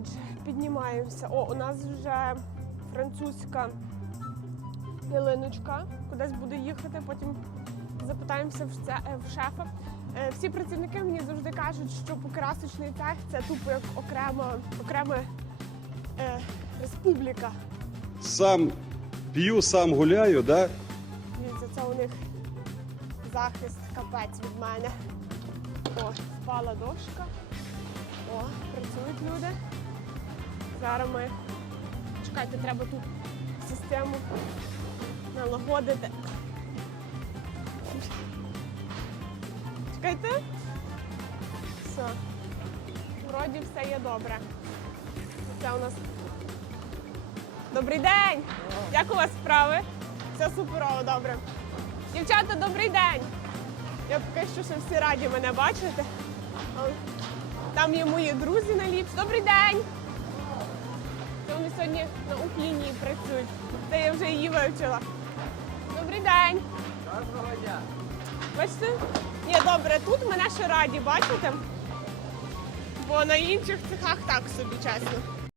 Отже, піднімаємося. О, у нас вже французька ялиночка. Кудись буде їхати, потім запитаємося в, е, в шефа. Е, Всі працівники мені завжди кажуть, що покрасочний цех це тупо як окрема, окрема е, республіка. Сам п'ю, сам гуляю, да? Дивіться, це у них захист капець від мене. О, впала дошка. О, працюють люди. Зараз ми. Чекайте, треба тут систему налагодити. Чекайте. Все. Вроді все є добре. Це у нас. Добрий день! Як у вас справи? Все суперово, добре. Дівчата, добрий день! Я поки що ще всі раді мене бачити. Там є мої друзі на ліпс. Добрий день! Вони сьогодні на Укліні працюють. Та я вже її вивчила. Добрий день! Доброго дня. Бачите? Ні, добре, тут мене ще раді бачите. Бо на інших цехах так собі, чесно.